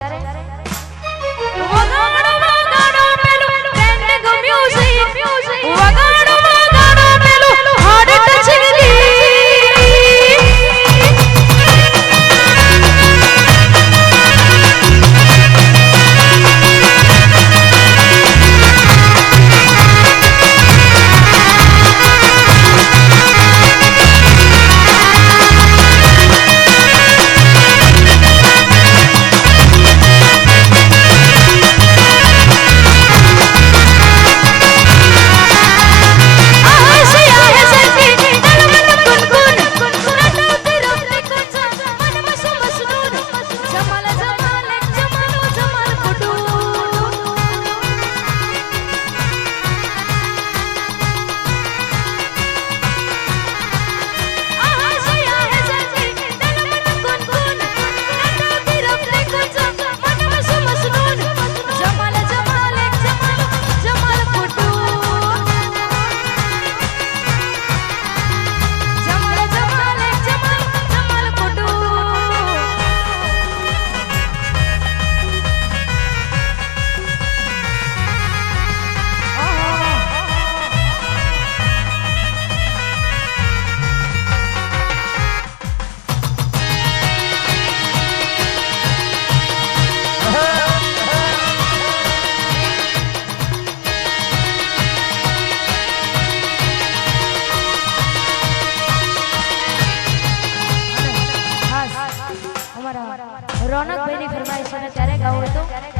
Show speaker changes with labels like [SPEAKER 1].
[SPEAKER 1] Got it? ત્યારે ગાવું હતું